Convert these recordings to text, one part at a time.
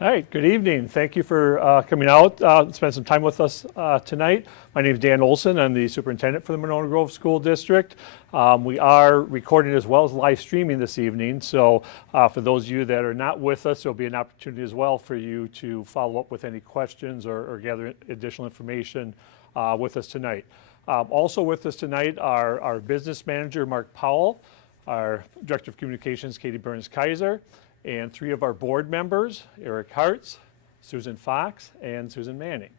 All right, good evening. Thank you for coming out, spend some time with us tonight. My name is Dan Olson. I'm the superintendent for the Monona Grove School District. We are recording as well as live streaming this evening. So for those of you that are not with us, there'll be an opportunity as well for you to follow up with any questions or gather additional information with us tonight. Also with us tonight are our business manager, Mark Powell, our director of communications, Katie Burns-Kaiser, and three of our board members, Eric Hartz, Susan Fox, and Susan Manning.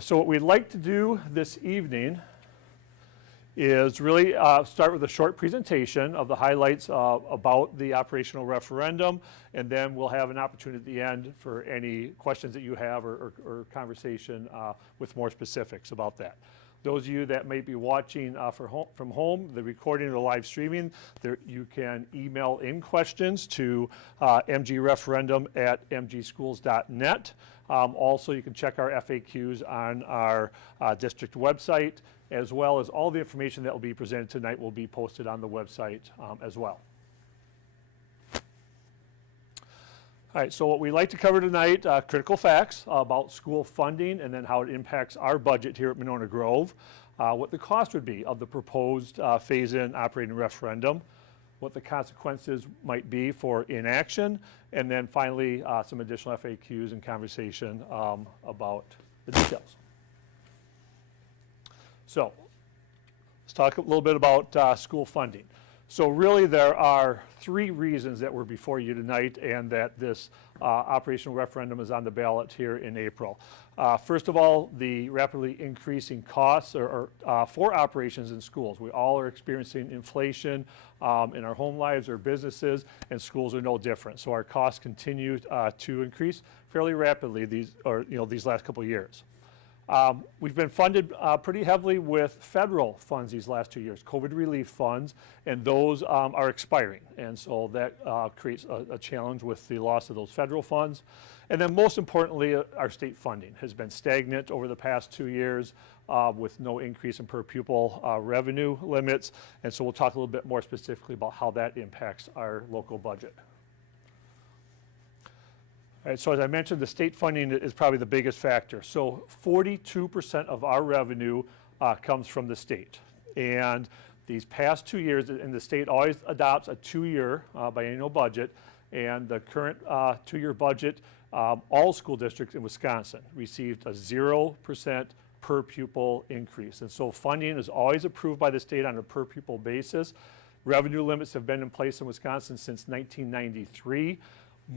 So what we'd like to do this evening is really start with a short presentation of the highlights about the operational referendum, and then we'll have an opportunity at the end for any questions that you have or conversation with more specifics about that. Those of you that may be watching from home, the recording or the live streaming, you can email in questions to mgreferendum@mgschools.net. Also, you can check our FAQs on our district website, as well as all the information that will be presented tonight will be posted on the website as well. All right, so what we'd like to cover tonight, critical facts about school funding and then how it impacts our budget here at Monona Grove, what the cost would be of the proposed phase-in operating referendum, what the consequences might be for inaction, and then finally some additional FAQs and conversation about the details. So let's talk a little bit about school funding. So really there are three reasons that we're before you tonight and that this operational referendum is on the ballot here in April. First of all, the rapidly increasing costs for operations in schools. We all are experiencing inflation in our home lives or businesses, and schools are no different. So our costs continue to increase fairly rapidly these last couple of years. We've been funded pretty heavily with federal funds these last 2 years, COVID relief funds, and those are expiring. And so that creates a challenge with the loss of those federal funds. And then most importantly, our state funding has been stagnant over the past 2 years with no increase in per pupil revenue limits. And so we'll talk a little bit more specifically about how that impacts our local budget. All right, so as I mentioned, the state funding is probably the biggest factor. So 42% of our revenue comes from the state. And these past 2 years, and the state always adopts a 2-year biennial budget, and the current 2-year budget, all school districts in Wisconsin received a 0% per pupil increase. And so funding is always approved by the state on a per pupil basis. Revenue limits have been in place in Wisconsin since 1993.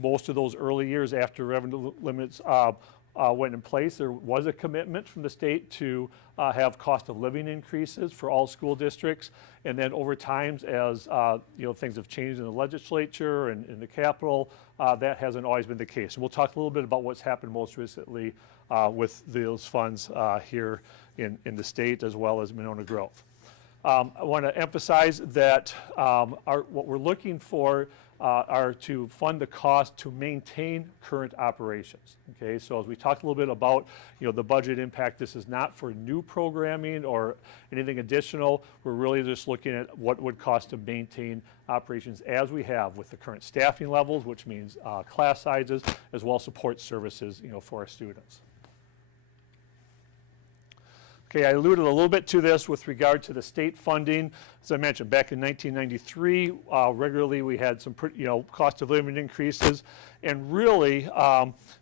Most of those early years after revenue limits went in place, there was a commitment from the state to have cost of living increases for all school districts. And then over time, as things have changed in the legislature and in the Capitol, that hasn't always been the case. And we'll talk a little bit about what's happened most recently with those funds here in the state as well as Monona Grove. I want to emphasize that what we're looking for are to fund the cost to maintain current operations. Okay, so as we talked a little bit about the budget impact, this is not for new programming or anything additional. We're really just looking at what would cost to maintain operations as we have with the current staffing levels, which means class sizes, as well as support services for our students. Okay, I alluded a little bit to this with regard to the state funding. As I mentioned, back in 1993, regularly we had some cost of living increases. And really,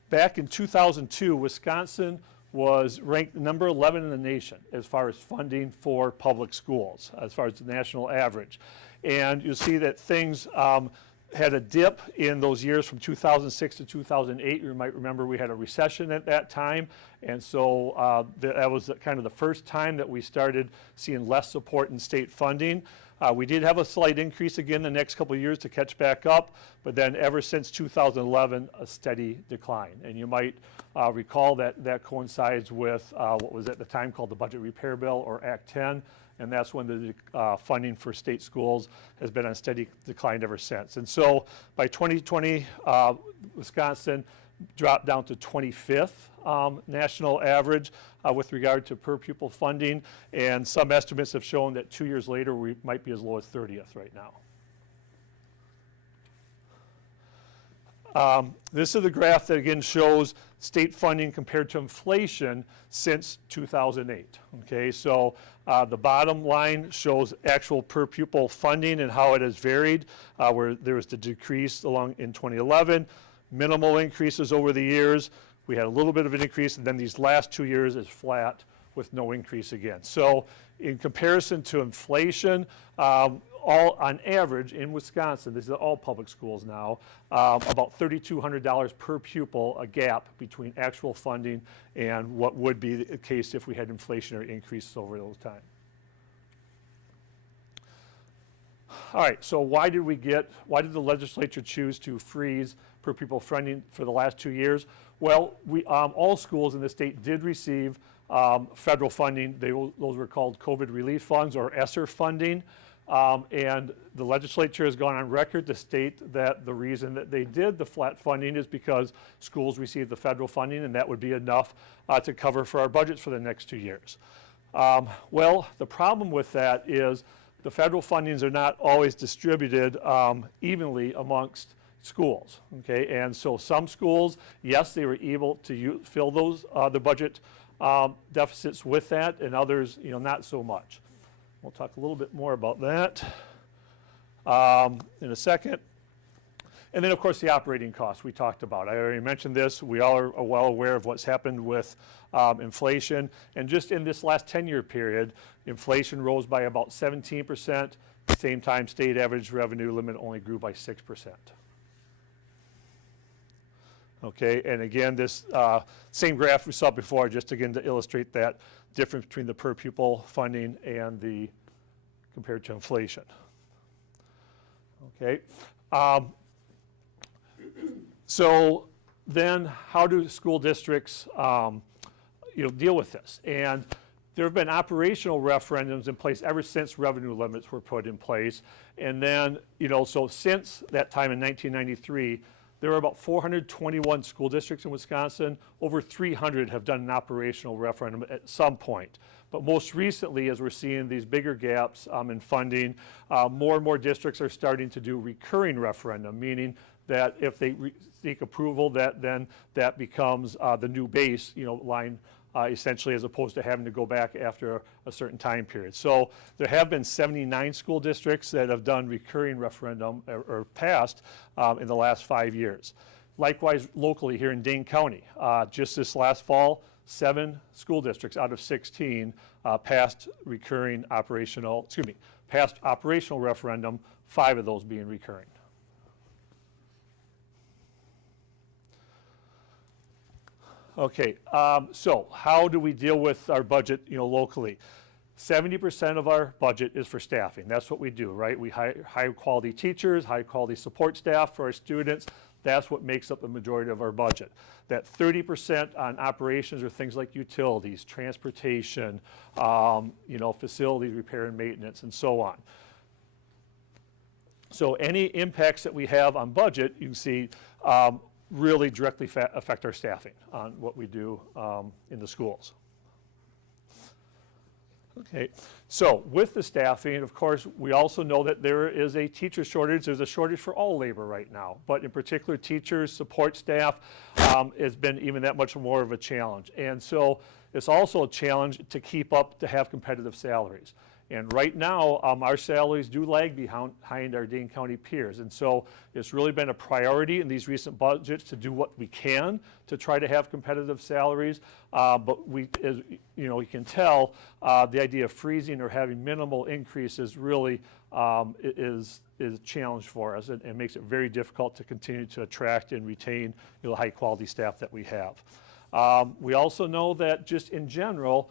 back in 2002, Wisconsin was ranked number 11 in the nation as far as funding for public schools, as far as the national average. And you'll see that things had a dip in those years from 2006 to 2008. You might remember we had a recession at that time, and so that was kind of the first time that we started seeing less support in state funding. We did have a slight increase again the next couple of years to catch back up, but then ever since 2011, a steady decline. And you might recall that that coincides with what was at the time called the Budget Repair Bill, or Act 10, and that's when the funding for state schools has been on steady decline ever since. And so by 2020, Wisconsin dropped down to 25th national average with regard to per pupil funding, and some estimates have shown that 2 years later we might be as low as 30th right now. This is the graph that again shows state funding compared to inflation since 2008. Okay, so the bottom line shows actual per pupil funding and how it has varied, where there was the decrease along in 2011, minimal increases over the years. We had a little bit of an increase, and then these last 2 years is flat with no increase again. So in comparison to inflation, all on average in Wisconsin, this is all public schools now, about $3,200 per pupil, a gap between actual funding and what would be the case if we had inflationary increases over those time. All right, so why did the legislature choose to freeze per pupil funding for the last 2 years? Well, all schools in the state did receive federal funding. Those were called COVID relief funds or ESSER funding. And the legislature has gone on record to state that the reason that they did the flat funding is because schools received the federal funding and that would be enough to cover for our budgets for the next 2 years. Well, the problem with that is the federal fundings are not always distributed evenly amongst schools, okay? And so some schools, yes, they were able to fill those, the budget deficits with that, and others, not so much. We'll talk a little bit more about that in a second. And then, of course, the operating costs we talked about. I already mentioned this. We all are well aware of what's happened with inflation. And just in this last 10-year period, inflation rose by about 17%. At the same time, state average revenue limit only grew by 6%. Okay, and again, this same graph we saw before, just again to illustrate that difference between the per pupil funding and the compared to inflation. Okay, so then how do school districts deal with this? And there have been operational referendums in place ever since revenue limits were put in place. And then, so since that time in 1993, there are about 421 school districts in Wisconsin. Over 300 have done an operational referendum at some point. But most recently, as we're seeing these bigger gaps in funding, more and more districts are starting to do recurring referendum, meaning that if they seek approval, then that becomes the new base, line essentially, as opposed to having to go back after a certain time period. So there have been 79 school districts that have done recurring referendum or passed in the last 5 years. Likewise, locally here in Dane County, just this last fall, 7 school districts out of 16 passed operational referendum, 5 of those being recurring. Okay, so how do we deal with our budget, locally? 70% of our budget is for staffing. That's what we do, right? We hire high quality teachers, high quality support staff for our students. That's what makes up the majority of our budget. That 30% on operations are things like utilities, transportation, facilities repair and maintenance, and so on. So any impacts that we have on budget, you can see really directly affect our staffing on what we do in the schools. Okay, so with the staffing, of course, we also know that there is a teacher shortage. There's a shortage for all labor right now, but in particular, teachers, support staff has been even that much more of a challenge. And so it's also a challenge to keep up to have competitive salaries. And right now, our salaries do lag behind our Dane County peers. And so it's really been a priority in these recent budgets to do what we can to try to have competitive salaries. But we, as you can tell, the idea of freezing or having minimal increases really is a challenge for us and makes it very difficult to continue to attract and retain the high quality staff that we have. We also know that just in general,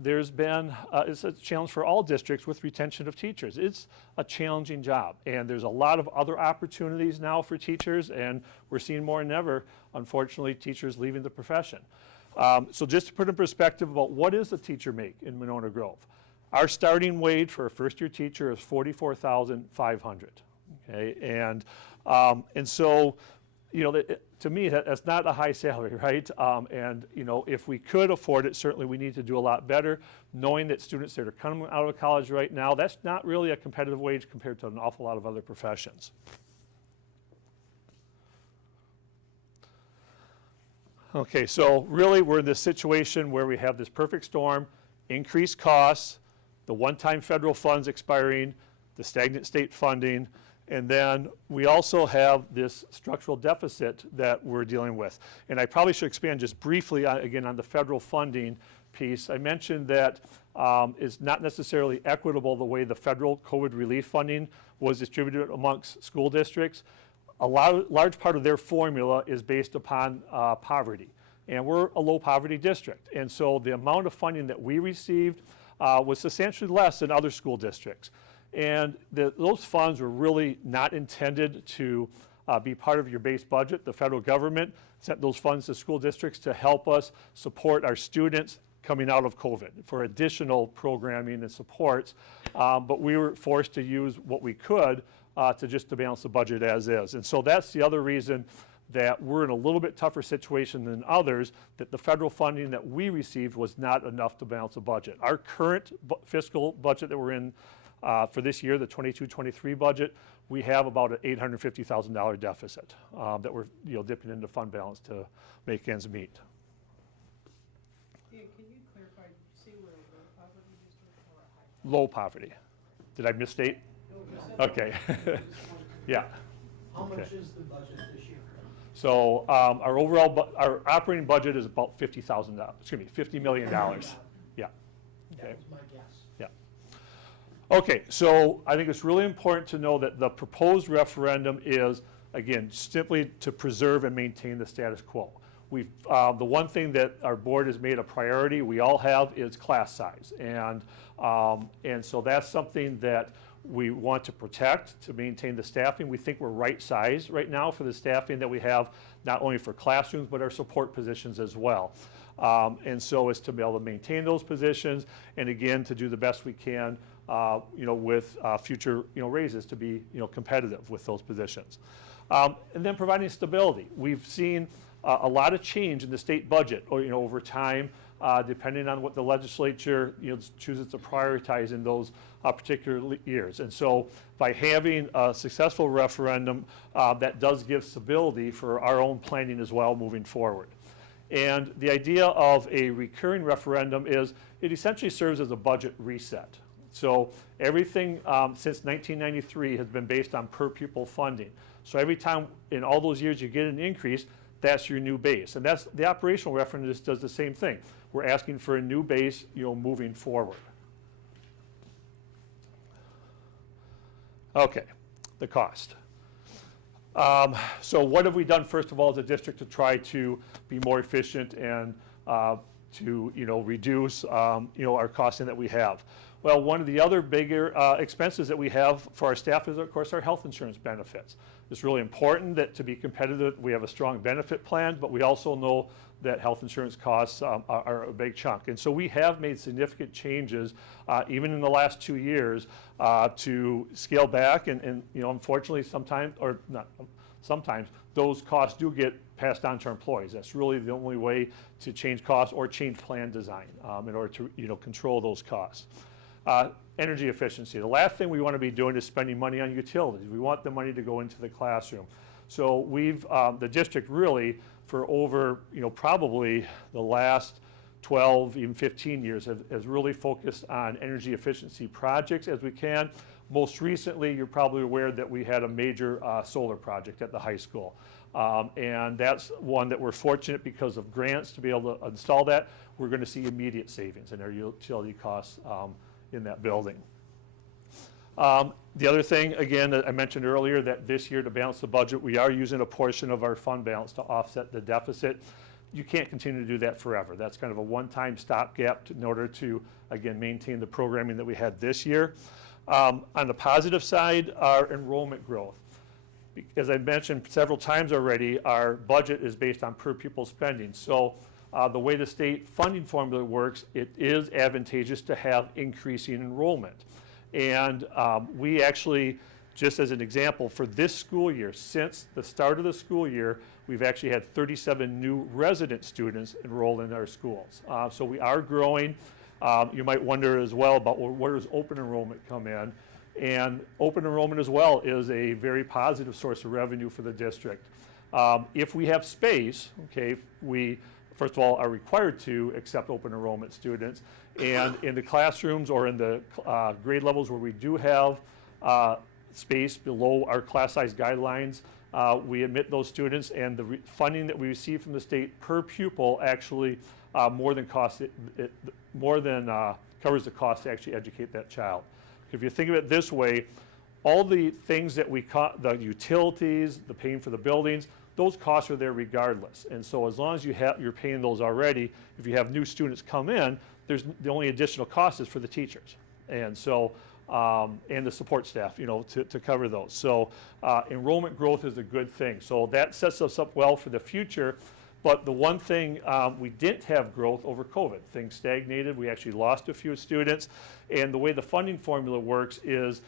there's been, it's a challenge for all districts with retention of teachers. It's a challenging job, and there's a lot of other opportunities now for teachers, and we're seeing more than ever, unfortunately, teachers leaving the profession. So just to put in perspective about what does a teacher make in Monona Grove? Our starting wage for a first-year teacher is $44,500. Okay, and so, to me, that's not a high salary, right? And if we could afford it, certainly we need to do a lot better. Knowing that students that are coming out of college right now, that's not really a competitive wage compared to an awful lot of other professions. Okay, so really we're in this situation where we have this perfect storm, increased costs, the one-time federal funds expiring, the stagnant state funding, and then we also have this structural deficit that we're dealing with. And I probably should expand just briefly again on the federal funding piece. I mentioned that it's not necessarily equitable the way the federal COVID relief funding was distributed amongst school districts. A large part of their formula is based upon poverty, and we're a low poverty district. And so the amount of funding that we received was substantially less than other school districts. And those funds were really not intended to be part of your base budget. The federal government sent those funds to school districts to help us support our students coming out of COVID for additional programming and supports. But we were forced to use what we could to balance the budget as is. And so that's the other reason that we're in a little bit tougher situation than others, that the federal funding that we received was not enough to balance the budget. Our current fiscal budget that we're in for this year, the 22-23 budget, we have about an $850,000 deficit that we're dipping into fund balance to make ends meet. Dan, can you clarify, did you say we're a low poverty district or a high? Low poverty. Did I misstate? No, Okay. Yeah. How much is the budget this year? So our overall, our operating budget is about $50,000. Excuse me, $50 million. Yeah. Okay. That was my guess. Yeah. Okay, so I think it's really important to know that the proposed referendum is, again, simply to preserve and maintain the status quo. We've, the one thing that our board has made a priority, we all have, is class size. And so that's something that we want to protect, to maintain the staffing. We think we're right size right now for the staffing that we have, not only for classrooms, but our support positions as well. And so it's to be able to maintain those positions, and again, to do the best we can with future raises to be competitive with those positions. And then providing stability. We've seen a lot of change in the state budget over time, depending on what the legislature chooses to prioritize in those particular years. And so by having a successful referendum, that does give stability for our own planning as well moving forward. And the idea of a recurring referendum is it essentially serves as a budget reset. So everything since 1993 has been based on per pupil funding. So every time in all those years you get an increase, that's your new base. And that's the operational referendum just does the same thing. We're asking for a new base, moving forward. Okay, the cost. So what have we done first of all as a district to try to be more efficient and to reduce our costing that we have? Well, one of the other bigger expenses that we have for our staff is, of course, our health insurance benefits. It's really important that to be competitive, we have a strong benefit plan, but we also know that health insurance costs are a big chunk. And so we have made significant changes, even in the last 2 years, to scale back. And unfortunately, sometimes, or not sometimes, those costs do get passed on to our employees. That's really the only way to change costs or change plan design in order to control those costs. Energy efficiency. The last thing we want to be doing is spending money on utilities. We want the money to go into the classroom. So we've, the district really, for over, probably the last 12, even 15 years, has really focused on energy efficiency projects as we can. Most recently, you're probably aware that we had a major solar project at the high school. And that's one that we're fortunate because of grants to be able to install that. We're going to see immediate savings in our utility costs in that building. The other thing, again, that I mentioned earlier, that this year to balance the budget, we are using a portion of our fund balance to offset the deficit. You can't continue to do that forever. That's kind of a one-time stopgap in order to, again, maintain the programming that we had this year. On the positive side, our enrollment growth. As I mentioned several times already, our budget is based on per pupil spending. So the way the state funding formula works, it is advantageous to have increasing enrollment. And we actually, just as an example, for this school year, since the start of the school year, we've actually had 37 new resident students enroll in our schools. So we are growing. You might wonder as well about, well, where does open enrollment come in? And open enrollment as well is a very positive source of revenue for the district. If we have space, okay, we, first of all, are required to accept open enrollment students. And in the classrooms or in the grade levels where we do have space below our class size guidelines, we admit those students, and the funding that we receive from the state per pupil actually more than covers the cost to actually educate that child. If you think of it this way, all the things that the utilities, the paying for the buildings, those costs are there regardless. And so as long as you're paying those already, if you have new students come in, the only additional cost is for the teachers. And so, and the support staff, you know, to cover those. So enrollment growth is a good thing. So that sets us up well for the future. But the one thing, we didn't have growth over COVID. Things stagnated. We actually lost a few students. And the way the funding formula works is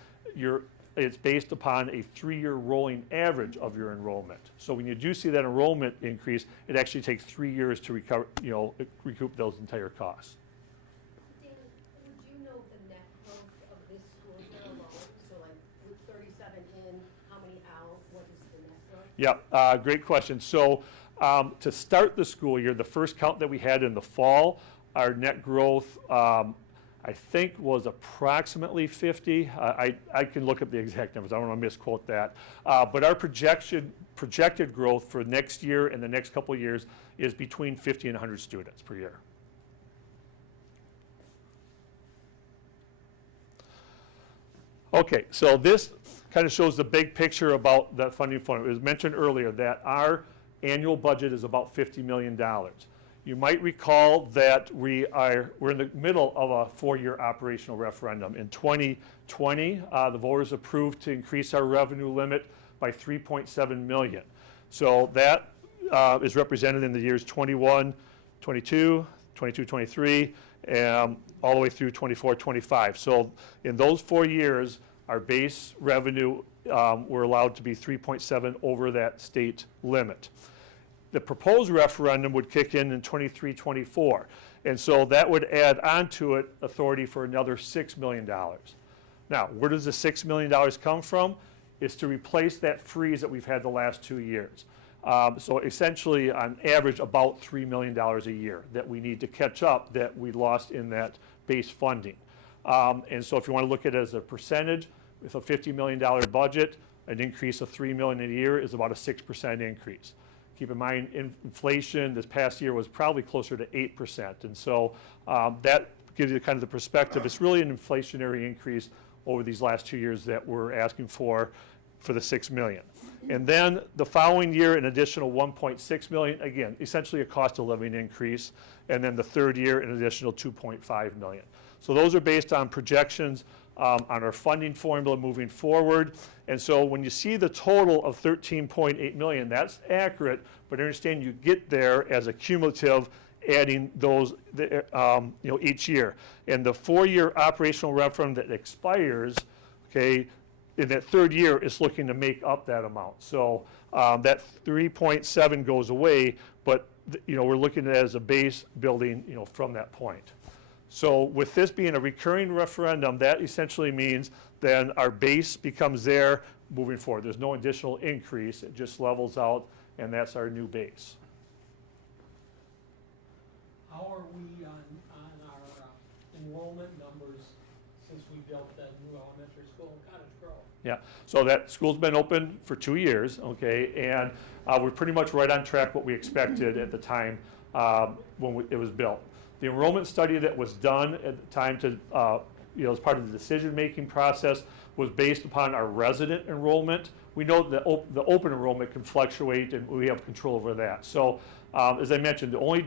it's based upon a 3-year rolling average of your enrollment. So when you do see that enrollment increase, it actually takes 3 years to recover, you know, recoup those entire costs. Dan, would you know the net growth of this school year alone? So like with 37 in, how many out, what is the net growth? Yeah, great question. So to start the school year, the first count that we had in the fall, our net growth I think was approximately 50. I can look up the exact numbers. I don't want to misquote that. But our projected growth for next year and the next couple of years is between 50 and 100 students per year. Okay, so this kind of shows the big picture about the funding formula. It was mentioned earlier that our annual budget is about $50 million. You might recall that we're in the middle of a 4-year operational referendum. In 2020, the voters approved to increase our revenue limit by $3.7 million. So that is represented in the years 21, 22, 22, 23, and all the way through 24, 25. So in those 4 years, our base revenue we're allowed to be 3.7 over that state limit. The proposed referendum would kick in 23, 24. And so that would add onto it authority for another $6 million. Now, where does the $6 million come from? It's to replace that freeze that we've had the last 2 years. So essentially, on average, about $3 million a year that we need to catch up that we lost in that base funding. And so if you want to look at it as a percentage, with a $50 million budget, an increase of $3 million a year is about a 6% increase. Keep in mind, inflation this past year was probably closer to 8%. And so that gives you kind of the perspective. It's really an inflationary increase over these last 2 years that we're asking for the $6 million. And then the following year, an additional $1.6 million, again, essentially a cost of living increase. And then the third year, an additional $2.5 million. So those are based on projections on our funding formula moving forward. And so when you see the total of $13.8 million, that's accurate, but understand you get there as a cumulative, adding those each year. And the 4-year operational referendum that expires, okay, in that third year is looking to make up that amount. So that 3.7 goes away, but we're looking at it as a base building from that point. So with this being a recurring referendum, that essentially means then our base becomes there moving forward. There's no additional increase. It just levels out, and that's our new base. How are we on our enrollment numbers since we built that new elementary school in Cottage Grove? Yeah, so that school's been open for 2 years, okay, and we're pretty much right on track what we expected at the time when it was built. The enrollment study that was done at the time to, as part of the decision-making process was based upon our resident enrollment. We know that the open enrollment can fluctuate, and we have control over that. So, as I mentioned, the only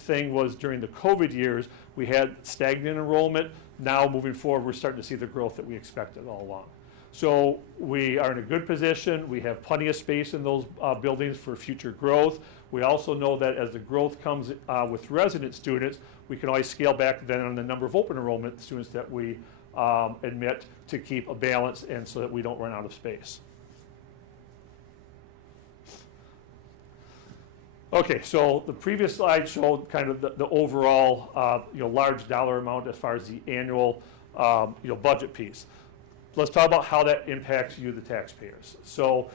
thing was during the COVID years, we had stagnant enrollment. Now, moving forward, we're starting to see the growth that we expected all along. So we are in a good position. We have plenty of space in those buildings for future growth. We also know that as the growth comes with resident students, we can always scale back then on the number of open enrollment students that we admit to keep a balance and so that we don't run out of space. Okay, so the previous slide showed kind of the overall large dollar amount as far as the annual budget piece. let's talk about how that impacts you, the taxpayers. So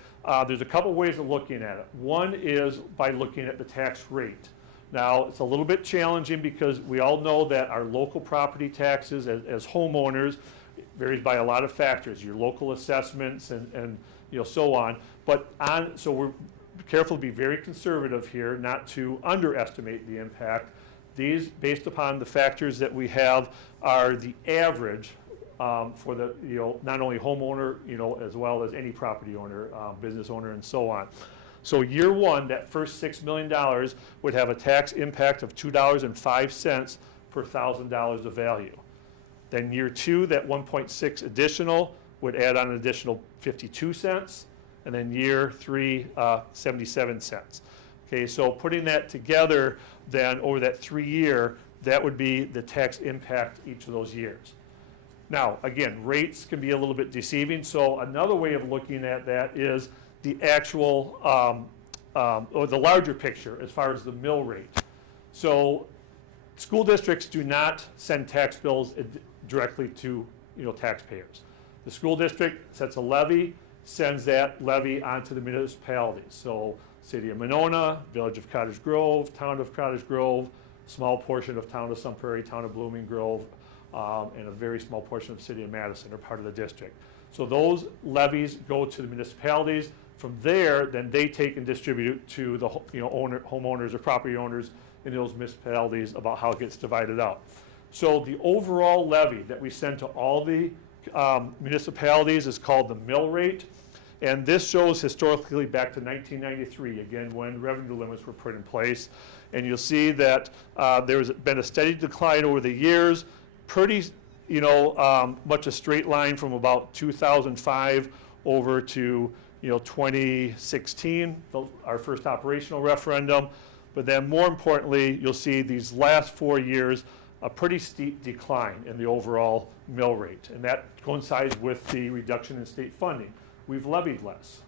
there's a couple ways of looking at it. One is by looking at the tax rate. Now, it's a little bit challenging because we all know that our local property taxes as homeowners varies by a lot of factors, your local assessments and so on. But so we're careful to be very conservative here, not to underestimate the impact. These, based upon the factors that we have, are the average for the, not only homeowner, as well as any property owner, business owner, and so on. So year one, that first $6 million would have a tax impact of $2.05 per $1,000 of value. Then year two, that 1.6 additional would add on an additional 52 cents. And then year three, 77 cents. Okay, so putting that together then over that 3 year, that would be the tax impact each of those years. Now, again, rates can be a little bit deceiving. So another way of looking at that is the actual, or the larger picture as far as the mill rate. So school districts do not send tax bills directly to taxpayers. The school district sets a levy, sends that levy onto the municipalities. So City of Winnequah, Village of Cottage Grove, Town of Cottage Grove, small portion of Town of Sun Prairie, Town of Blooming Grove, and a very small portion of City of Madison are part of the district. So those levies go to the municipalities. From there, then they take and distribute to the homeowners or property owners in those municipalities about how it gets divided out. So the overall levy that we send to all the municipalities is called the mill rate. And this shows historically back to 1993, again, when revenue limits were put in place. And you'll see that there's been a steady decline over the years, pretty, much a straight line from about 2005 over to, 2016, our first operational referendum. But then more importantly, you'll see these last 4 years, a pretty steep decline in the overall mill rate. And that coincides with the reduction in state funding. We've levied less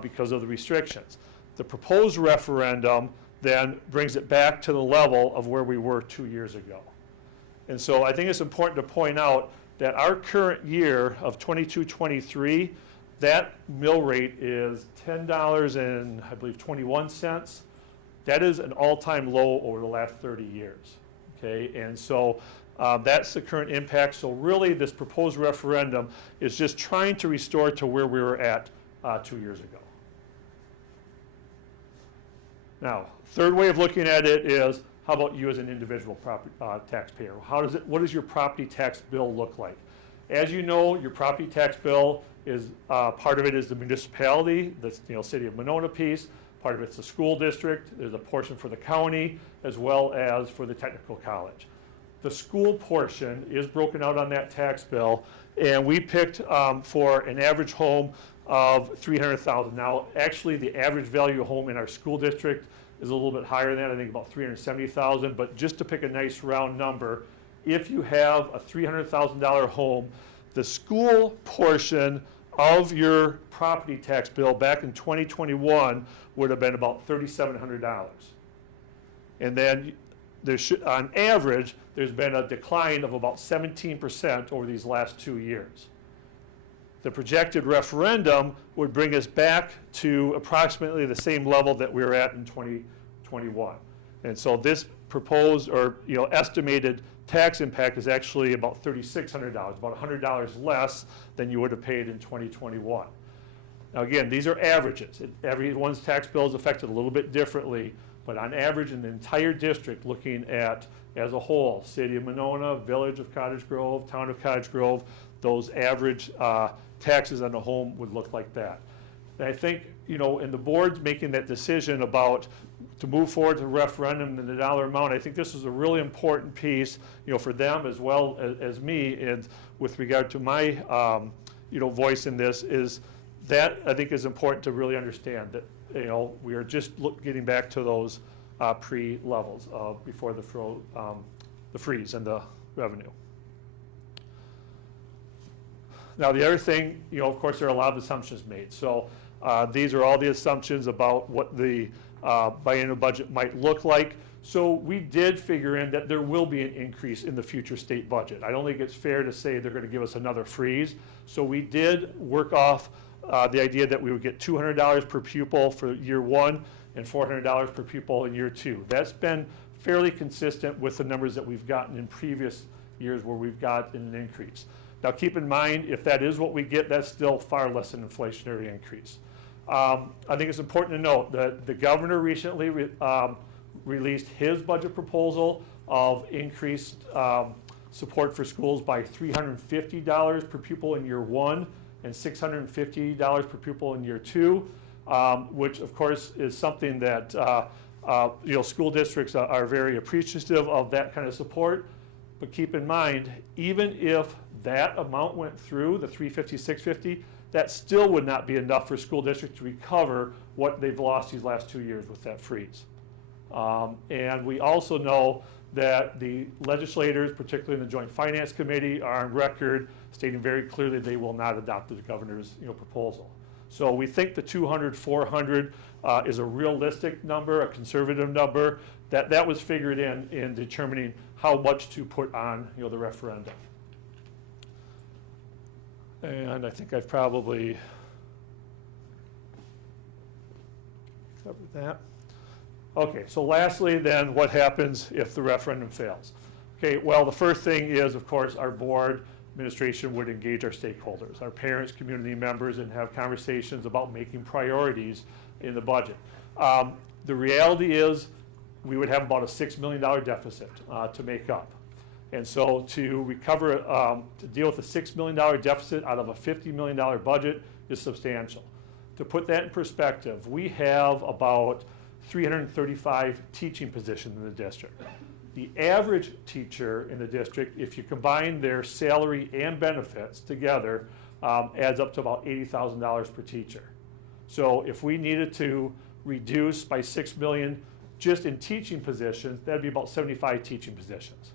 because of the restrictions. The proposed referendum then brings it back to the level of where we were 2 years ago. And so I think it's important to point out that our current year of 22-23, that mill rate is $10 and I believe 21 cents. That is an all-time low over the last 30 years. Okay, and so that's the current impact. So really this proposed referendum is just trying to restore to where we were at 2 years ago. Now, third way of looking at it is, how about you as an individual taxpayer? What does your property tax bill look like? As you know, your property tax bill is, part of it is the municipality, the City of Winnequah piece. Part of it's the school district. There's a portion for the county as well as for the technical college. The school portion is broken out on that tax bill, and we picked for an average home of $300,000. Now, actually, the average value of home in our school district is a little bit higher than that, I think about $370,000, but just to pick a nice round number, if you have a $300,000 home, the school portion of your property tax bill back in 2021 would have been about $3,700. And then on average, there's been a decline of about 17% over these last 2 years. The projected referendum would bring us back to approximately the same level that we were at in 2021. And so this proposed or estimated tax impact is actually about $3,600, about $100 less than you would have paid in 2021. Now again, these are averages. Everyone's tax bill is affected a little bit differently, but on average in the entire district, looking at as a whole, City of Winnequah, Village of Cottage Grove, Town of Cottage Grove, those average taxes on the home would look like that. And I think, in the board's making that decision about to move forward to referendum and the dollar amount, I think this is a really important piece, for them as well as me, and with regard to my, voice in this, is that I think is important to really understand that, we are just getting back to those pre-levels before the freeze and the revenue. Now, the other thing, of course, there are a lot of assumptions made. So these are all the assumptions about what the biennial budget might look like. So we did figure in that there will be an increase in the future state budget. I don't think it's fair to say they're going to give us another freeze. So we did work off the idea that we would get $200 per pupil for year 1 and $400 per pupil in year 2. That's been fairly consistent with the numbers that we've gotten in previous years where we've got an increase. Now keep in mind, if that is what we get, that's still far less than an inflationary increase. I think it's important to note that the governor recently released his budget proposal of increased support for schools by $350 per pupil in year 1 and $650 per pupil in year 2, which of course is something that school districts are very appreciative of that kind of support. But keep in mind, even if that amount went through, the $350, $650, that still would not be enough for school districts to recover what they've lost these last 2 years with that freeze. And we also know that the legislators, particularly in the Joint Finance Committee, are on record stating very clearly they will not adopt the governor's proposal. So we think the 200, 400 is a realistic number, a conservative number. That was figured in determining how much to put on the referendum. And I think I've probably covered that. Okay, so lastly then, what happens if the referendum fails? Okay, well, the first thing is, of course, our board administration would engage our stakeholders, our parents, community members, and have conversations about making priorities in the budget. The reality is we would have about a $6 million deficit to make up. And so to recover, to deal with a $6 million deficit out of a $50 million budget is substantial. To put that in perspective, we have about 335 teaching positions in the district. The average teacher in the district, if you combine their salary and benefits together, adds up to about $80,000 per teacher. So if we needed to reduce by $6 million just in teaching positions, that'd be about 75 teaching positions.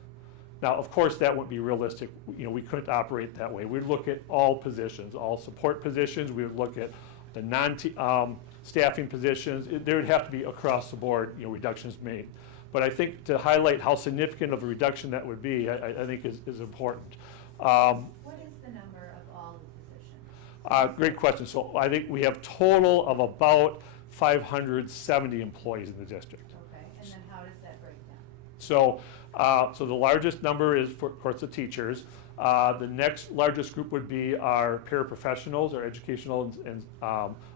Now, of course, that wouldn't be realistic. We couldn't operate that way. We'd look at all positions, all support positions. We would look at the non-staffing positions. There would have to be across the board, reductions made. But I think to highlight how significant of a reduction that would be, I think is important. What is the number of all the positions? Great question. So I think we have total of about 570 employees in the district. Okay, and then how does that break down? So the largest number is, of course, the teachers. The next largest group would be our paraprofessionals, our educational and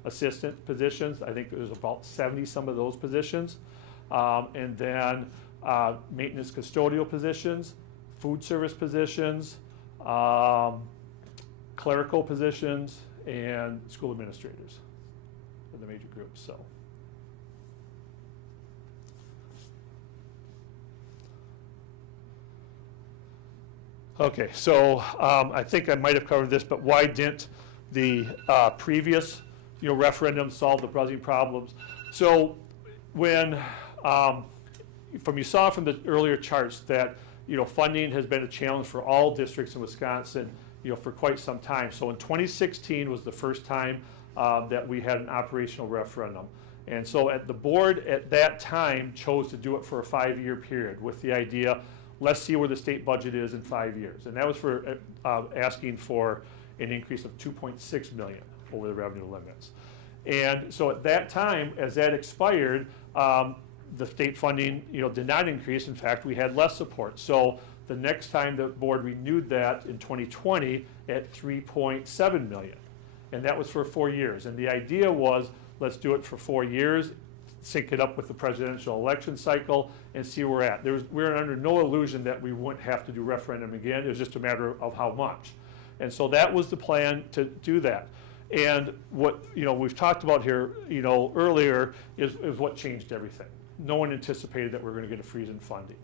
assistant positions. I think there's about 70 some of those positions. And then maintenance custodial positions, food service positions, clerical positions, and school administrators are the major groups. So. Okay, so I think I might have covered this, but why didn't the previous referendum solve the buzzing problems? So when you saw from the earlier charts that funding has been a challenge for all districts in Wisconsin for quite some time. So in 2016 was the first time that we had an operational referendum. And so the board at that time chose to do it for a 5-year period with the idea, let's see where the state budget is in 5 years. And that was for asking for an increase of $2.6 million over the revenue limits. And so at that time, as that expired, the state funding did not increase. In fact, we had less support. So the next time the board renewed that in 2020 at $3.7 million. And that was for 4 years. And the idea was, let's do it for 4 years, sync it up with the presidential election cycle, and see where we're at. We're under no illusion that we wouldn't have to do referendum again. It was just a matter of how much. And so that was the plan to do that. And what we've talked about here earlier is what changed everything. No one anticipated that we were going to get a freeze in funding.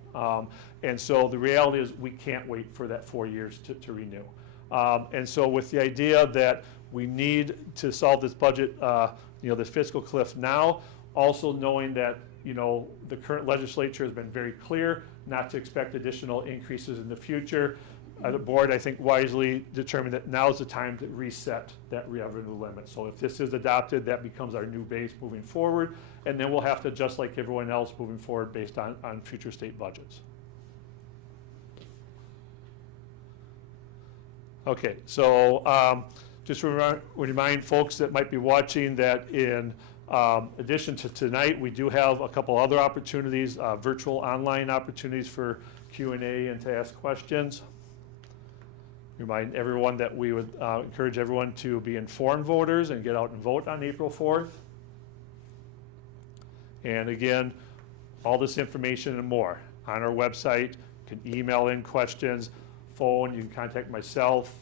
And so the reality is we can't wait for that 4 years to renew. And so with the idea that we need to solve this budget, this fiscal cliff now, also knowing that the current legislature has been very clear not to expect additional increases in the future. the board, I think, wisely determined that now's the time to reset that revenue limit. So if this is adopted, that becomes our new base moving forward, and then we'll have to adjust like everyone else moving forward based on future state budgets. Okay, so just remind folks that might be watching that in addition to tonight, we do have a couple other opportunities, virtual online opportunities for Q&A and to ask questions. Remind everyone that we would encourage everyone to be informed voters and get out and vote on April 4th. And again, all this information and more on our website. You can email in questions, phone, you can contact myself,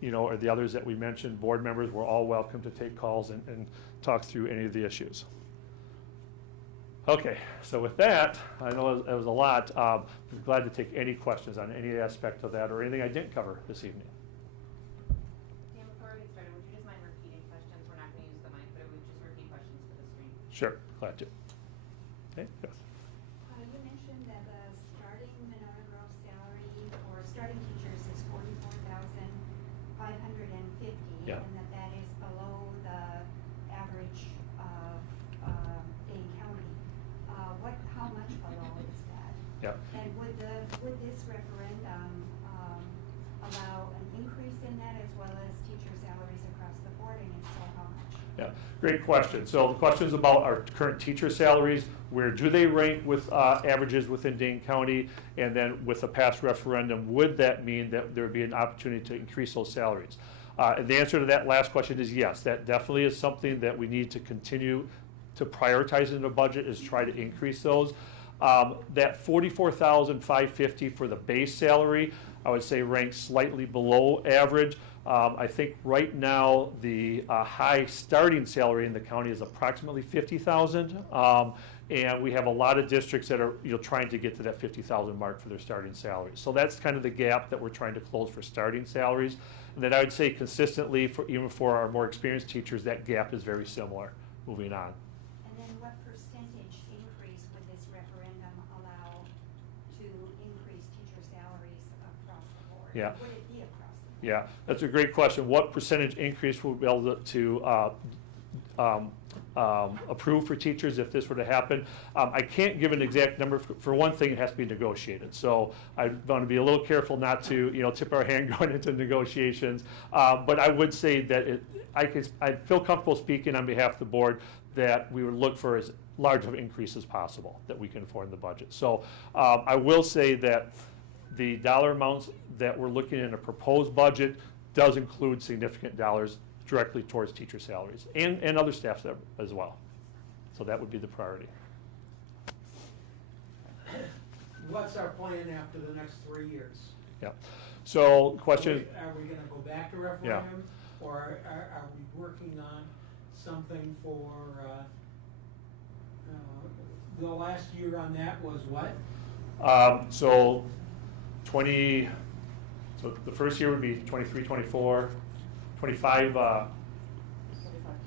you know, or the others that we mentioned, board members. We're all welcome to take calls and talk through any of the issues. Okay, so with that, I know it was a lot. I'm glad to take any questions on any aspect of that or anything I didn't cover this evening. Dan, before we get started, would you just mind repeating questions? We're not going to use the mic, but would just repeat questions for the screen. Sure, glad to. Okay, yes. You mentioned that the starting Winona Grove salary for starting teachers is $44,550, Yeah. and that is below the average of Dane County. How much below is that? Yeah. And would this referendum allow an increase in that as well as teacher salaries across the board, and if so, how much? Yeah, great question. So the question is about our current teacher salaries. Where do they rank with averages within Dane County? And then with the past referendum, would that mean that there would be an opportunity to increase those salaries? And the answer to that last question is yes. That definitely is something that we need to continue to prioritize in the budget, is try to increase those. That $44,550 for the base salary, I would say ranks slightly below average. I think right now the high starting salary in the county is approximately $50,000, and we have a lot of districts that are trying to get to that $50,000 mark for their starting salaries. So that's kind of the gap that we're trying to close for starting salaries. And then I would say consistently, even for our more experienced teachers, that gap is very similar. Moving on. And then what percentage increase would this referendum allow to increase teacher salaries across the board? Yeah. Would it be across the board? Yeah, that's a great question. What percentage increase will be able to approve for teachers if this were to happen? I can't give an exact number. For one thing, it has to be negotiated. So I want to be a little careful not to tip our hand going into negotiations. But I would say that I feel comfortable speaking on behalf of the board that we would look for as large of an increase as possible that we can afford in the budget. So I will say that the dollar amounts that we're looking at in a proposed budget does include significant dollars directly towards teacher salaries and other staff as well. So that would be the priority. What's our plan after the next 3 years? Yeah. So question. Are we gonna go back to referendum? Or are we working on something for, the last year on that was what? So the first year would be 23, 24, 25,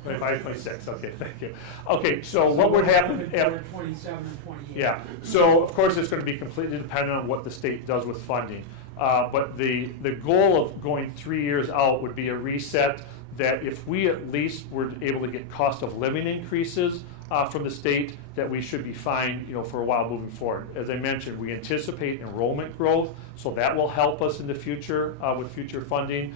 25, 26, okay, thank you. Okay, so what would happen after 27 and 28? Yeah, so of course it's going to be completely dependent on what the state does with funding. But the goal of going 3 years out would be a reset that if we at least were able to get cost of living increases from the state, that we should be fine, for a while moving forward. As I mentioned, we anticipate enrollment growth, so that will help us in the future with future funding.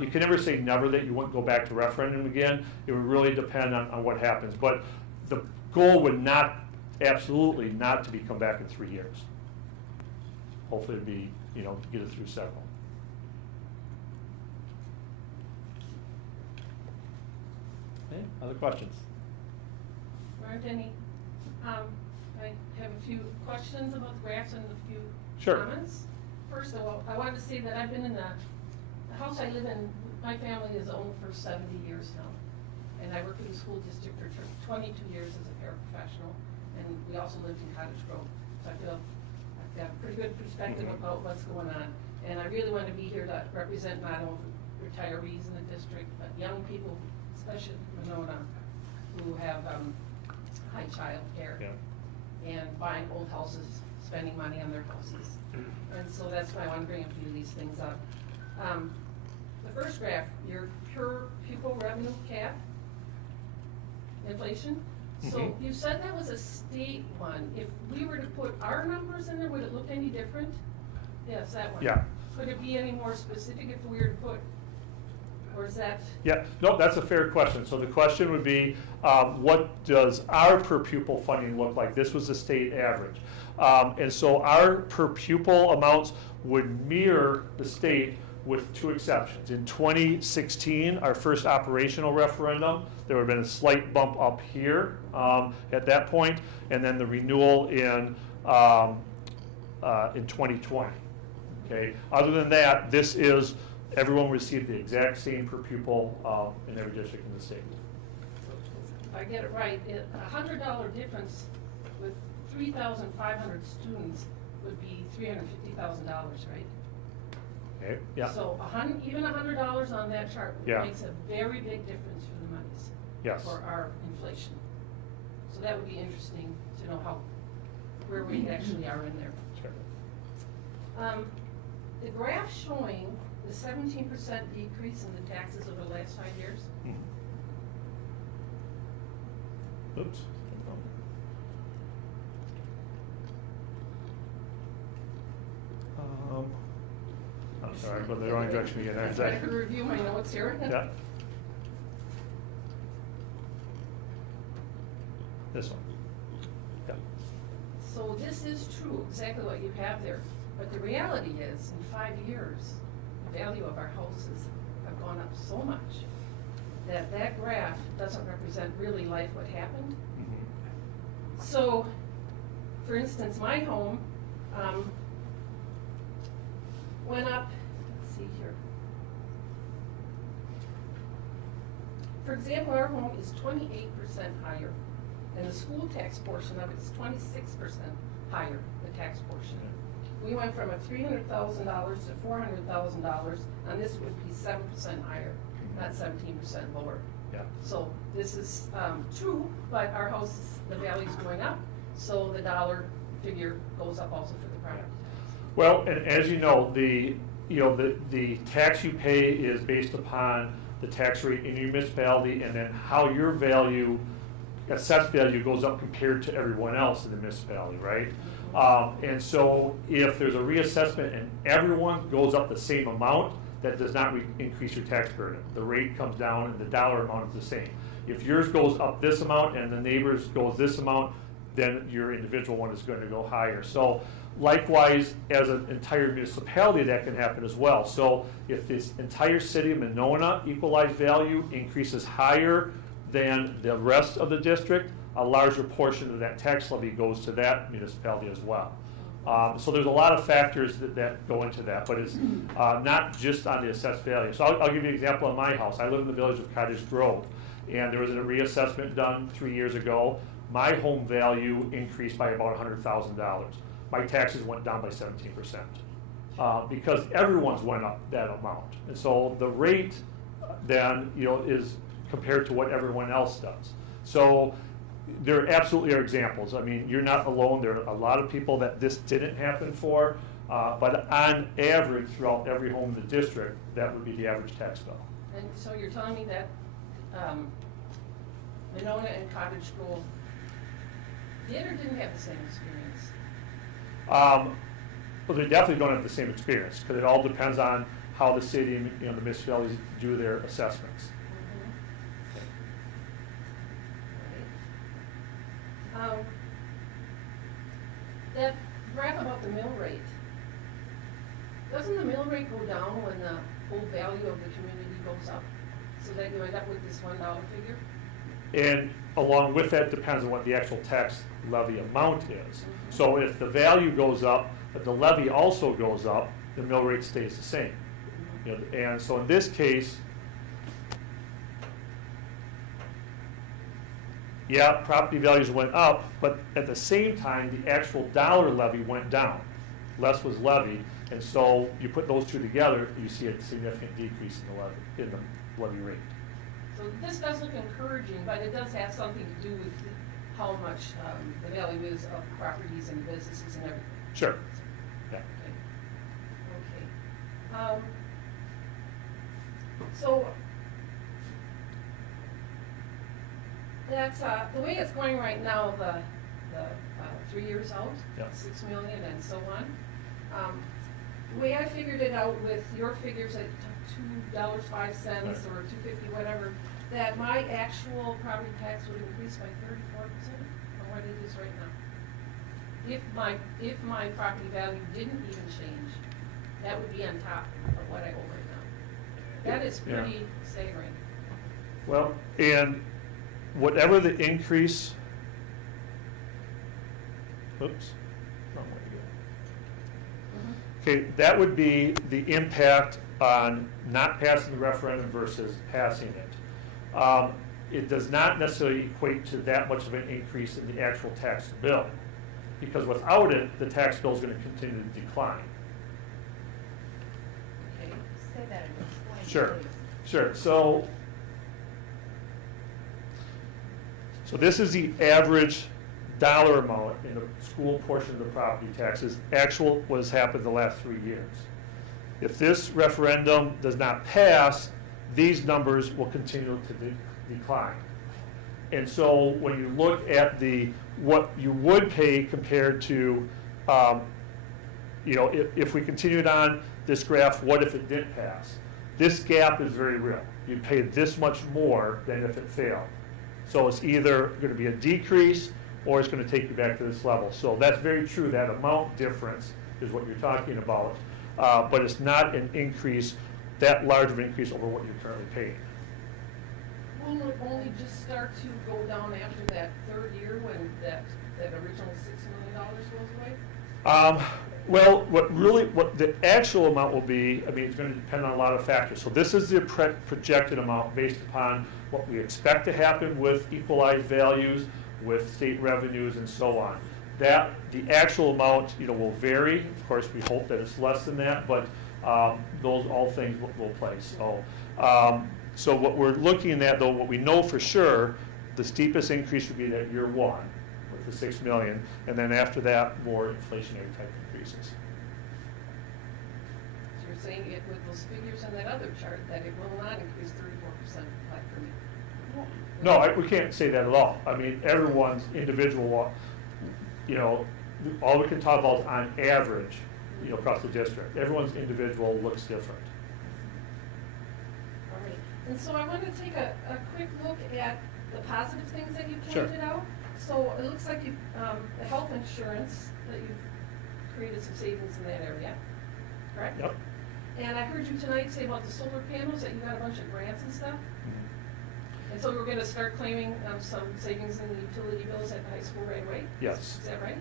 You can never say never that you won't go back to referendum again. It would really depend on what happens. But the goal would absolutely not to be come back in 3 years. Hopefully it'd be, get it through several. Okay, other questions? Aren't any. I have a few questions about the graphs and a few Sure. comments. First of all, I wanted to say that I've been in the house I live in, my family has owned for 70 years now. And I worked in the school district for 22 years as a paraprofessional, and we also lived in Cottage Grove. So I feel I've got a pretty good perspective about what's going on. And I really want to be here to represent not only retirees in the district, but young people, especially Winona, who have high child care. Yeah. And buying old houses, spending money on their houses. And so that's why I want to bring a few of these things up. The first graph, your per pupil revenue cap, inflation. So you said that was a state one. If we were to put our numbers in there, would it look any different? Yes, that one. Yeah. Could it be any more specific if we were to put, or is that? Yeah, no, that's a fair question. So the question would be, what does our per pupil funding look like? This was the state average. And so our per pupil amounts would mirror the state with two exceptions. In 2016, our first operational referendum, there would have been a slight bump up here at that point, and then the renewal in 2020. Okay. Other than that, this is everyone received the exact same per pupil in every district in the state. If I get it right, a $100 difference with 3,500 students would be $350,000, right? Okay. Yeah. So even $100 on that chart Yeah. makes a very big difference for the monies. Yes. For our inflation. So that would be interesting to know where we actually are in there. Sure. The graph showing the 17% decrease in the taxes over the last 5 years. Oops. I'm sorry, I'm going the wrong direction again. I'm trying to review my notes here. Yeah. This one. Yeah. So this is true, exactly what you have there. But the reality is, in 5 years, the value of our houses have gone up so much that graph doesn't represent really life what happened. So, for instance, my home went up, let's see here. For example, our home is 28% higher, and the school tax portion of it is 26% higher, the tax portion. We went from a $300,000 to $400,000, and this would be 7% higher, not 17% lower. Yeah. So this is true, but our house, the value's going up, so the dollar figure goes up also for the property tax. Well, and as you know, the tax you pay is based upon the tax rate in your municipality, and then how your value, assessed value, goes up compared to everyone else in the municipality, right? And so if there's a reassessment and everyone goes up the same amount, that does not increase your tax burden. The rate comes down and the dollar amount is the same. If yours goes up this amount and the neighbor's goes this amount, then your individual one is going to go higher. So likewise, as an entire municipality, that can happen as well. So if this entire city of Winona equalized value increases higher than the rest of the district, a larger portion of that tax levy goes to that municipality as well. So there's a lot of factors that go into that, but it's not just on the assessed value. So I'll give you an example of my house. I live in the village of Cottage Grove, and there was a reassessment done 3 years ago. My home value increased by about $100,000. My taxes went down by 17%, because everyone's went up that amount. And so the rate then, is compared to what everyone else does. So there absolutely are examples. I mean, you're not alone. There are a lot of people that this didn't happen for, but on average, throughout every home in the district, that would be the average tax bill. And so you're telling me that Winona and Cottage Grove did or didn't have the same experience? Well, they definitely don't have the same experience, because it all depends on how the city and the municipalities do their assessments. That graph about the mill rate, doesn't the mill rate go down when the whole value of the community goes up? So that you end up with this $1 figure? And along with that depends on what the actual tax levy amount is. So if the value goes up, but the levy also goes up, the mill rate stays the same. And so in this case, yeah, property values went up, but at the same time, the actual dollar levy went down. Less was levied, and so you put those two together, you see a significant decrease in the levy rate. So this does look encouraging, but it does have something to do with how much the value is of properties and businesses and everything. Sure. Yeah. Okay. So, that's, the way it's going right now, the 3 years out, Yeah. 6 million and so on. The way I figured it out with your figures at $2.05 Right. or $2.50, whatever, that my actual property tax would increase by 34% from what it is right now. If my property value didn't even change, that would be on top of what I owe right now. That is Yeah. pretty staggering. Well, and whatever the increase, oops, wrong way again. Okay, that would be the impact on not passing the referendum versus passing it. It does not necessarily equate to that much of an increase in the actual tax bill, because without it, the tax bill is going to continue to decline. Okay. Say that again. Explain, Sure, please. sure. So this is the average dollar amount in the school portion of the property taxes, actual what has happened the last 3 years. If this referendum does not pass, these numbers will continue to decline. And so when you look at what you would pay compared to, if we continued on this graph, what if it didn't pass? This gap is very real. You'd pay this much more than if it failed. So it's either going to be a decrease or it's going to take you back to this level. So that's very true. That amount difference is what you're talking about. But it's not an increase, that large of an increase over what you're currently paying. Will it only just start to go down after that third year when that original $6 million goes away? Well, what the actual amount will be, it's going to depend on a lot of factors. So this is the projected amount based upon what we expect to happen with equalized values, with state revenues, and so on. The actual amount, will vary. Of course, we hope that it's less than that, but those all things will play. So what we're looking at, though, what we know for sure, the steepest increase would be that year one with the 6 million, and then after that, more inflationary type increases. So you're saying it with those figures on that other chart that it will not increase 34% like for me? No, we can't say that at all. Everyone's individual, all we can talk about is on average, across the district. Everyone's individual looks different. All right. And so I want to take a quick look at the positive things that you Sure. pointed out. So it looks like you've, the health insurance, that you've created some savings in that area, correct? Yep. And I heard you tonight say about the solar panels, that you got a bunch of grants and stuff. And so we're gonna start claiming some savings in the utility bills at the high school right away? Yes. Is that right?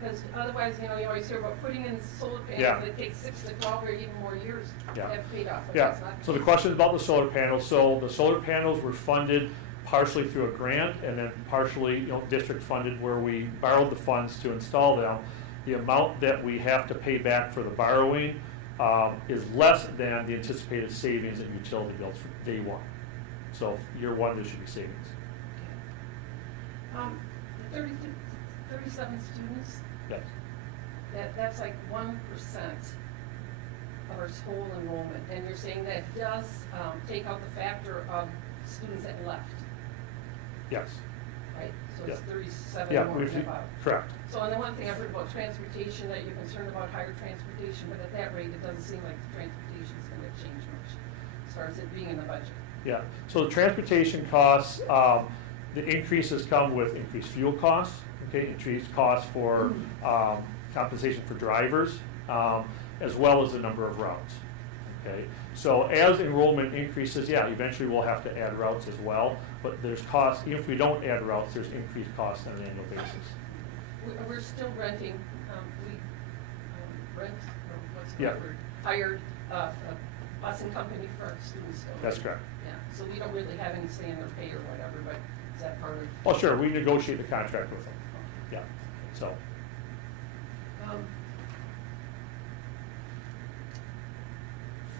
Because otherwise, you always hear about putting in solar panels, Yeah. and it takes 6 to 12 or even more years to Yeah. have paid off. But Yeah, that's not the so the case. question is about the solar panels. So the solar panels were funded partially through a grant and then partially, district funded where we borrowed the funds to install them. The amount that we have to pay back for the borrowing is less than the anticipated savings in utility bills for day one. So year one, there should be savings. The 37 students, Yes. that's like 1% of our whole enrollment. And you're saying that does take out the factor of students that left, Yes. right? So it's Yeah. 37 Yeah, more than about. correct. So on the one thing I've heard about transportation, that you're concerned about higher transportation, but at that rate, it doesn't seem like the transportation is gonna change much as far as it being in the budget. Yeah, so the transportation costs, the increases come with increased fuel costs, increased costs for compensation for drivers, as well as the number of routes. Okay, so as enrollment increases, eventually we'll have to add routes as well, but there's costs, even if we don't add routes, there's increased costs on an annual basis. We're still renting, we rent, or what's the Yeah. word, hired a busing company for our students still. That's correct. Yeah, so we don't really have any say in their pay or whatever, but is that part of? Oh, sure, we negotiate the contract with them, yeah, so.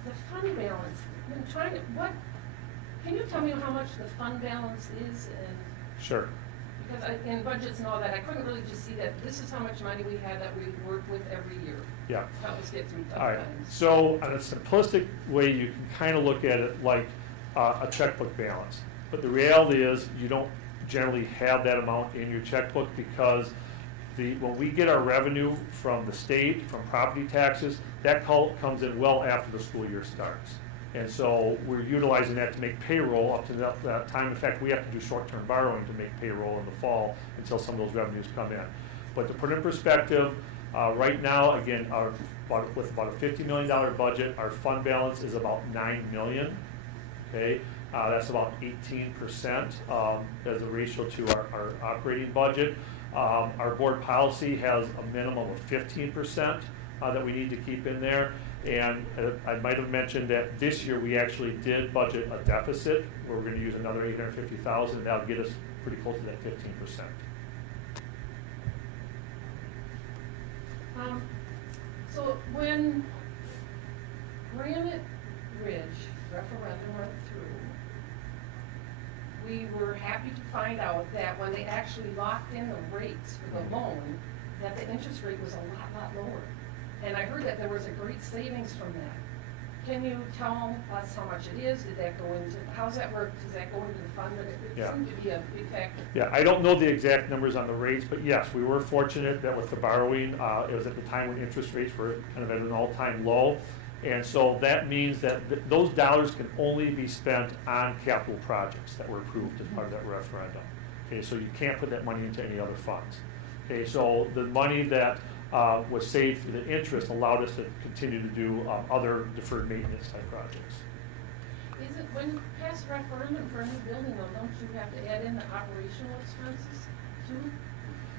The fund balance, I'm trying to, can you tell me how much the fund balance is and? Sure. Because in budgets and all that, I couldn't really just see that this is how much money we had that we worked with every year. Yeah. Help us get through tough All right, times. so on a simplistic way, you can kind of look at it like a checkbook balance. But the reality is, you don't generally have that amount in your checkbook because when we get our revenue from the state, from property taxes, that comes in well after the school year starts. And so we're utilizing that to make payroll up to that time. In fact, we have to do short-term borrowing to make payroll in the fall until some of those revenues come in. But to put in perspective, right now, again, with about a $50 million budget, our fund balance is about $9 million. Okay, that's about 18% as a ratio to our operating budget. Our board policy has a minimum of 15% that we need to keep in there. And I might have mentioned that this year we actually did budget a deficit where we're going to use another $850,000. That'll get us pretty close to that 15%. So when Granite Ridge referendum went through, we were happy to find out that when they actually locked in the rates for the loan, that the interest rate was a lot lower. And I heard that there was a great savings from that. Can you tell us how much it is? Did that go into, how's that work? Does that go into the fund? But it seemed to be a big factor. Yeah, I don't know the exact numbers on the rates, but yes, we were fortunate that with the borrowing, it was at the time when interest rates were kind of at an all-time low. And so that means that those dollars can only be spent on capital projects that were approved as part of that referendum. Okay, so you can't put that money into any other funds. Okay, so the money that was saved through the interest allowed us to continue to do other deferred maintenance type projects. Is it, when you pass a referendum for a new building, though, don't you have to add in the operational expenses too?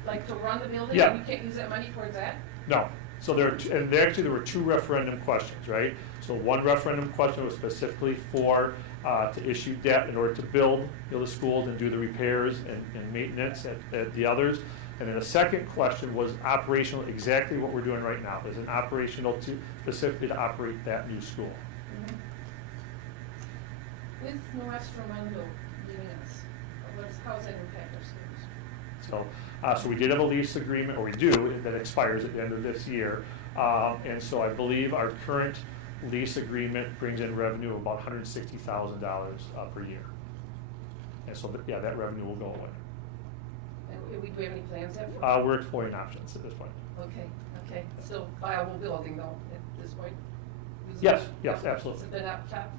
Like to run the building, Yeah. and you can't use that money towards that? No. So there were two referendum questions, right? So one referendum question was specifically for to issue debt in order to build the schools and do the repairs and maintenance at the others. And then the second question was operational, exactly what we're doing right now. Is an operational specifically to operate that new school. Mm-hmm. With Nuestro Mundo leaving us, how does that impact our schools? So we did have a lease agreement, or we do, that expires at the end of this year. And so I believe our current lease agreement brings in revenue of about $160,000 per year. And so, yeah, that revenue will go away. And do we have any plans yet? We're exploring options at this point. Okay. Still viable building though at this point? Yes, absolutely. Has it been up top?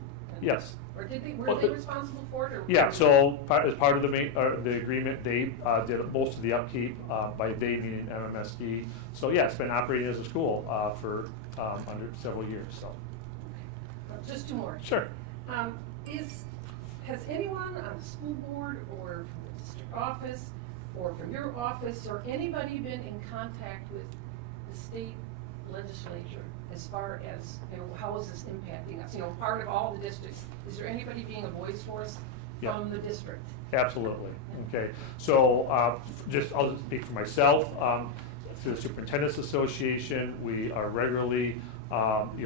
Yes. Or were they responsible for it? Or Yeah, so as part of the agreement, they did most of the upkeep, by they meaning MMSD. So yeah, it's been operating as a school for under several years. So. Just two more. Sure. Has anyone on the school board or from the district office or from your office or anybody been in contact with the state legislature as far as, how is this impacting us? Part of all the districts. Is there anybody being a voice for us from the district? Absolutely. Okay. So I'll just speak for myself. Through the Superintendent's Association, we are regularly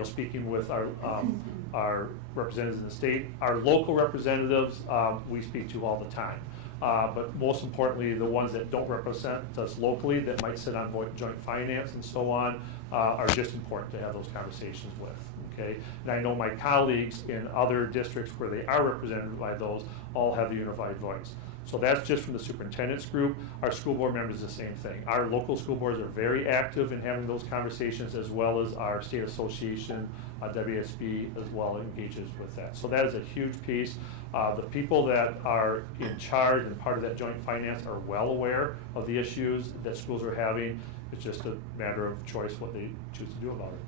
speaking with our representatives in the state. Our local representatives we speak to all the time. But most importantly, the ones that don't represent us locally, that might sit on joint finance and so on, are just important to have those conversations with. Okay, and I know my colleagues in other districts where they are represented by those all have the unified voice. So that's just from the superintendent's group. Our school board members, the same thing. Our local school boards are very active in having those conversations, as well as our state association, WSB, as well, engages with that. So that is a huge piece. The people that are in charge and part of that joint finance are well aware of the issues that schools are having. It's just a matter of choice what they choose to do about it.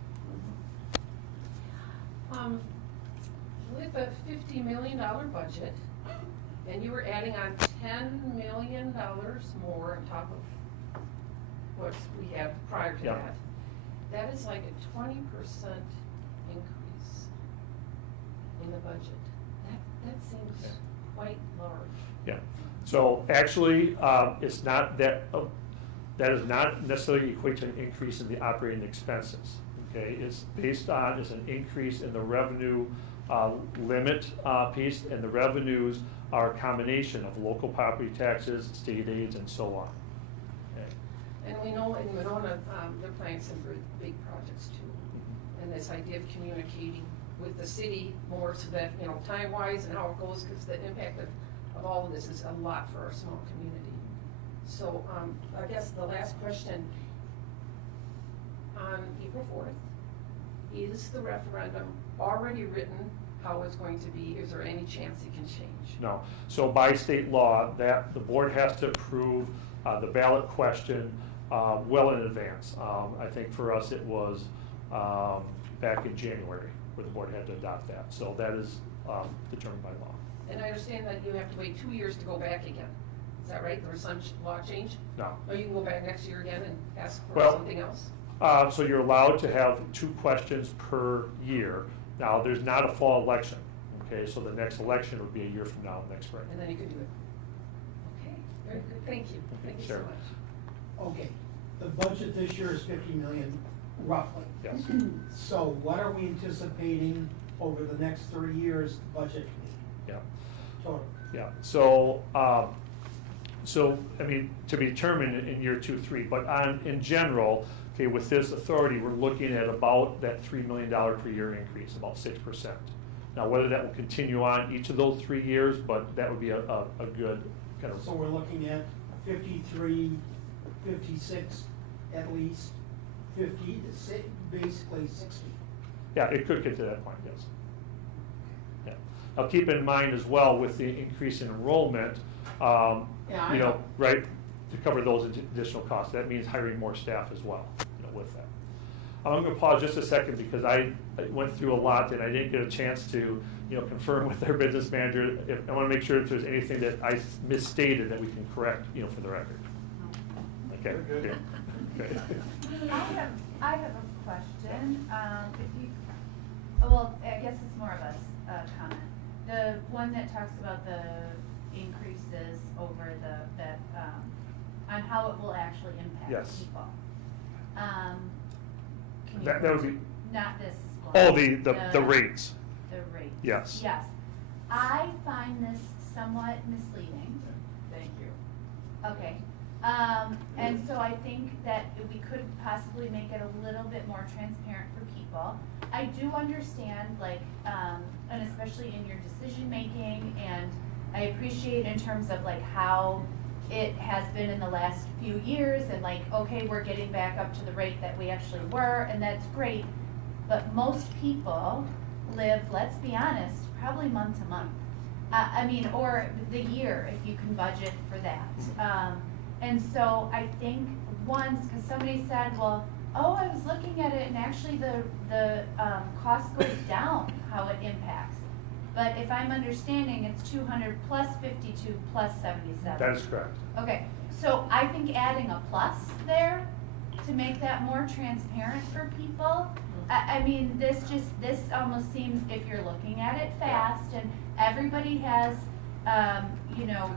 With a $50 million budget, and you were adding on $10 million more on top of what we had prior to that, that is like a 20% increase in the budget. That seems quite large. Yeah. So actually, it's not that. That does not necessarily equate to an increase in the operating expenses. okay? It's based on, it's an increase in the revenue limit piece, and the revenues are a combination of local property taxes, state aids, and so on. Okay. And we know in Winona, they're planning some big projects too. And this idea of communicating with the city more so that, you know, time-wise and how it goes, because the impact of all of this is a lot for our small community. So I guess the last question, on April 4th, is the referendum already written how it's going to be? Is there any chance it can change? No. So by state law, that the board has to approve the ballot question well in advance. I think for us it was back in January where the board had to adopt that. So that is determined by law. And I understand that you have to wait 2 years to go back again. Is that right? There was some law change? No. Or you can go back next year again and ask for Well, something else? So you're allowed to have 2 questions per year. Now, there's not a fall election, okay? So the next election would be a year from now, next spring. And then you could do it. Okay, very good. Thank you. Thank you so Sure. much. Okay, the budget this year is 50 million roughly. Yes. So what are we anticipating over the next 3 years budget Yeah. total? Yeah. So, I mean, to be determined in year 2, 3, but in general, okay, with this authority, we're looking at about that $3 million per year increase, about 6%. Now, whether that will continue on each of those 3 years, but that would be a good kind of. So we're looking at 53, 56, at least 50 to basically 60. Yeah, it could get to that point, yes. Yeah. Now, keep in mind as well with the increase in enrollment, I you know, know. right, to cover those additional costs. That means hiring more staff as well, you know, with that. I'm going to pause just a second because I went through a lot and I didn't get a chance to, you know, confirm with our business manager. I want to make sure if there's anything that I misstated that we can correct, you know, for the record. Okay. You're good. Yeah. Okay. I have a question. If you, well, I guess it's more of a comment. The one that talks about the increases over that on how it will actually impact Yes. people. Can you That would be. not this one. Oh, the rates. The rates. Yes. Yes. I find this somewhat misleading. Thank you. Okay. And so I think that we could possibly make it a little bit more transparent for people. I do understand, like, and especially in your decision making, and I appreciate in terms of like how it has been in the last few years, and like, okay, we're getting back up to the rate that we actually were, and that's great. But most people live, let's be honest, probably month to month. I mean, or the year if you can budget for that. And so I think once, because somebody said, well, oh, I was looking at it and actually the cost goes down, how it impacts. But if I'm understanding, it's 200 plus 52 plus 77. That is correct. Okay, so I think adding a plus there to make that more transparent for people. I mean, this almost seems, if you're looking at it fast, and everybody has, you know,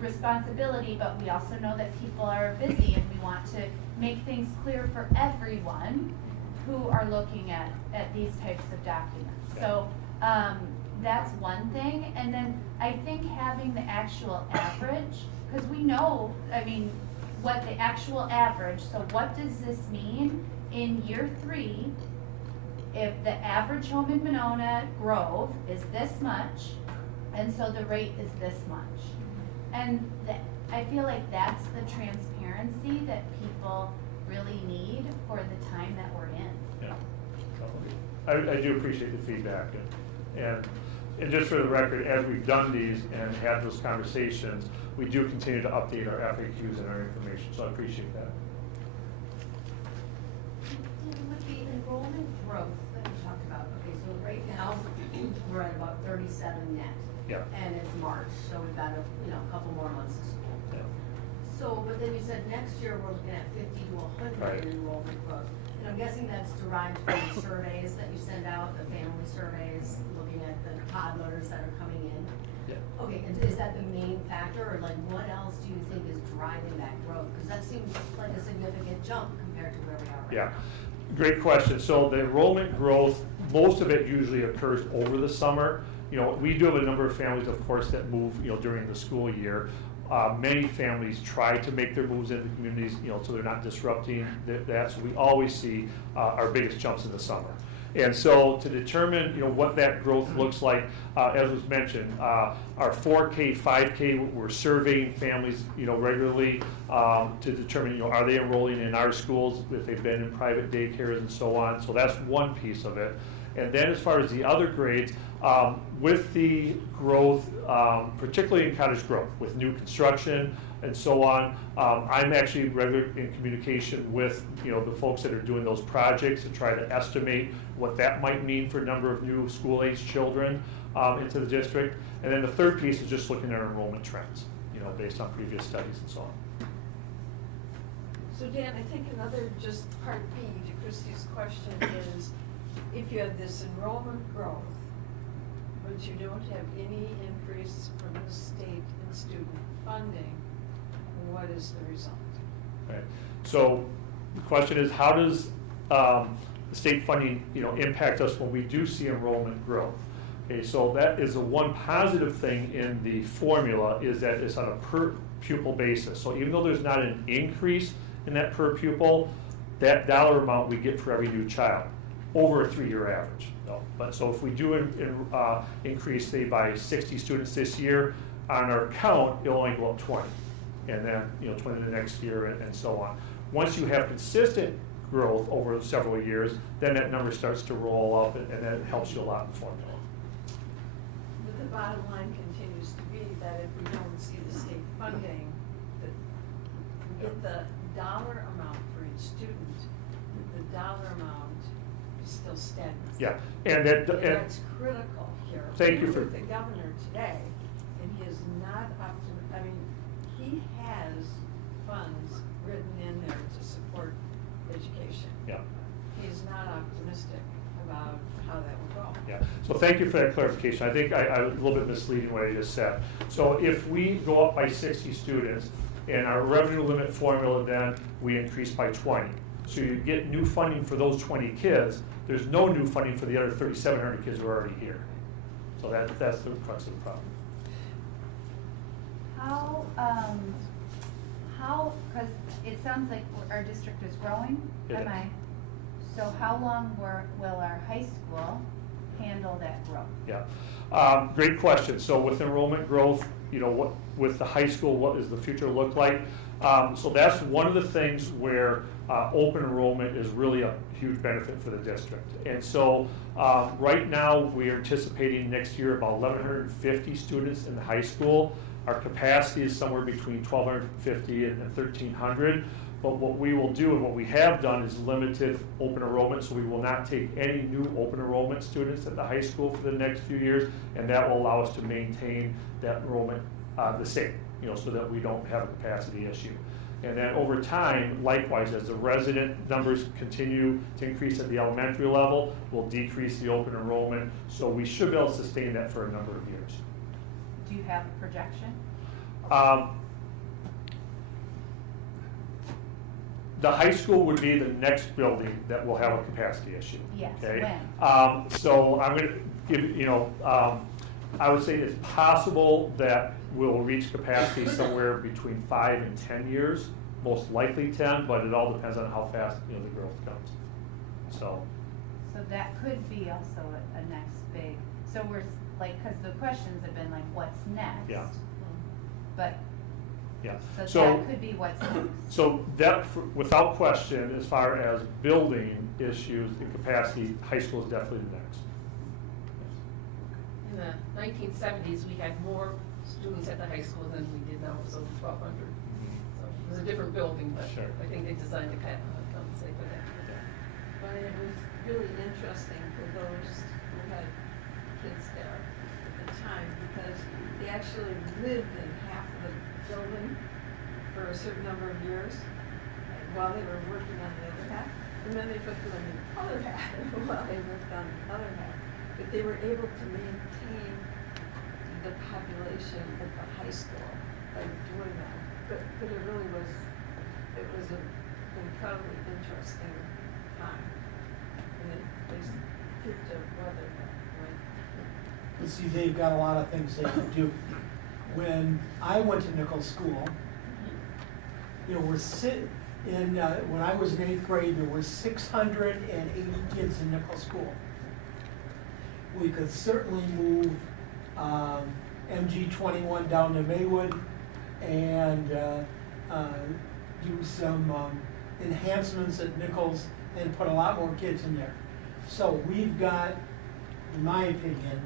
responsibility, but we also know that people are busy and we want to make things clear for everyone who are looking at these types of documents. So that's one thing. And then I think having the actual average, because we know, I mean, what the actual average, so what does this mean in year 3? If the average home in Winona Grove is this much, and so the rate is this much. And I feel like that's the transparency that people really need for the time that we're in. Yeah, I do appreciate the feedback, and just for the record, as we've done these and had those conversations, we do continue to update our FAQs and our information, so I appreciate that. With the enrollment growth that we talked about, okay, so right now, we're at about 37 net. Yeah. And it's March, so we've got a couple more months of school. Yeah. So, but then you said next year we're looking at 50 to 100 Right. in enrollment growth. And I'm guessing that's derived from the surveys that you send out, the family surveys, looking at the toddlers that are coming in. Yeah. Okay, and is that the main factor, or like what else do you think is driving that growth? Because that seems like a significant jump compared to where we are right Yeah. now. Great question. So the enrollment growth, most of it usually occurs over the summer. You know, we do have a number of families, of course, that move, you know, during the school year. Many families try to make their moves into communities, you know, so they're not disrupting that. So we always see our biggest jumps in the summer. And so to determine, you know, what that growth looks like, as was mentioned, our 4K, 5K, we're surveying families, you know, regularly to determine, you know, are they enrolling in our schools, if they've been in private daycares and so on. So that's one piece of it. And then as far as the other grades, with the growth, particularly in Cottage Grove, with new construction and so on, I'm actually regularly in communication with, you know, the folks that are doing those projects to try to estimate what that might mean for a number of new school-age children into the district. And then the third piece is just looking at our enrollment trends, you know, based on previous studies and so on. So Dan, I think another just part B to Christy's question is, if you have this enrollment growth, but you don't have any increase from the state in student funding, what is the result? Right. So the question is, how does the state funding, you know, impact us when we do see enrollment growth? Okay, so that is the one positive thing in the formula, is that it's on a per pupil basis. So even though there's not an increase in that per pupil, that dollar amount we get for every new child over a 3-year average. No. But so if we do increase, say, by 60 students this year, on our count, it'll only go up 20. And then, you know, 20 the next year and so on. Once you have consistent growth over several years, then that number starts to roll up, and that helps you a lot in the formula. But the bottom line continues to be that if we don't see the state funding, that we get the dollar amount for each student, the dollar amount is still stagnant. Yeah, and that's critical here. Thank you We for were with the governor today, and he is not optimistic. I mean, he has funds written in there to support education. Yeah. He's not optimistic about how that will go. Yeah, so thank you for that clarification. I think I was a little bit misleading what I just said. So if we go up by 60 students, and our revenue limit formula, then we increase by 20. So you get new funding for those 20 kids. There's no new funding for the other 3,700 kids who are already here. So that's the crux of the problem. Because it sounds like our district is growing, It is. So how long will our high school handle that growth? Yeah, great question. So with enrollment growth, you know, with the high school, what does the future look like? So that's one of the things where open enrollment is really a huge benefit for the district. And so right now we are anticipating next year about 1,150 students in the high school. Our capacity is somewhere between 1,250 and 1,300. But what we will do, and what we have done, is limited open enrollment, so we will not take any new open enrollment students at the high school for the next few years, and that will allow us to maintain that enrollment the same, you know, so that we don't have a capacity issue. And then over time, likewise, as the resident numbers continue to increase at the elementary level, we'll decrease the open enrollment, so we should be able to sustain that for a number of years. Do you have a projection? The high school would be the next building that will have a capacity issue. Yes, Okay? when? So I'm going to give, you know, I would say it's possible that we'll reach capacity somewhere between 5 and 10 years, most likely 10, but it all depends on how fast, you know, the growth comes. So that could be also a next big, so we're like, because the questions have been like, what's next? Yeah. But yeah. So that could be what's next. So that, without question, as far as building issues and capacity, high school is definitely the next. In the 1970s, we had more students at the high school than we did now, so 1,200. So it was a different building, but Sure. I think they designed it kind of compensate for that. But it was really interesting for those who had kids there at the time, because they actually lived in half of the building for a certain number of years while they were working on the other half, and then they put them in the other half while they worked on the other half. But they were able to maintain the population at the high school by doing that. But it really was, it was an incredibly interesting time. they get to weather that, right? But see, they've got a lot of things they can do. When I went to Nichols School, you know, when I was in 8th grade, there were 680 kids in Nichols School. We could certainly move MG 21 down to Maywood and do some enhancements at Nichols and put a lot more kids in there. So we've got, in my opinion,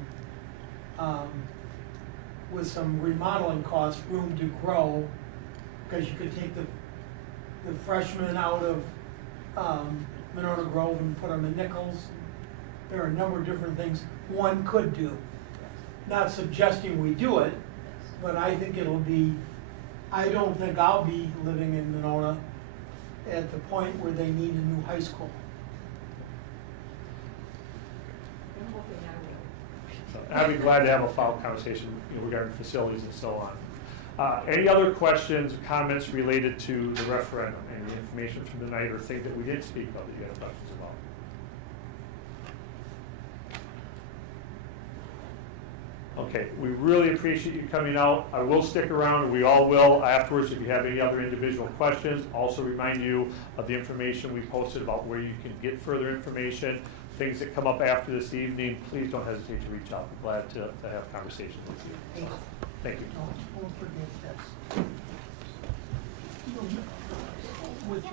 with some remodeling costs, room to grow, because you could take the freshmen out of Monona Grove and put them in Nichols. There are a number of different things one could do. Not suggesting we do it, but I think it'll be, I don't think I'll be living in Monona at the point where they need a new high school. I'm hoping I will. So I'd be glad to have a follow-up conversation, you know, regarding facilities and so on. Any other questions, comments related to the referendum? Any information from the night or things that we didn't speak of that you had questions about? Okay, we really appreciate you coming out. I will stick around, and we all will afterwards if you have any other individual questions. Also remind you of the information we posted about where you can get further information. Things that come up after this evening, please don't hesitate to reach out. We're glad to have conversations with you. So, thank you. Don't forget this. With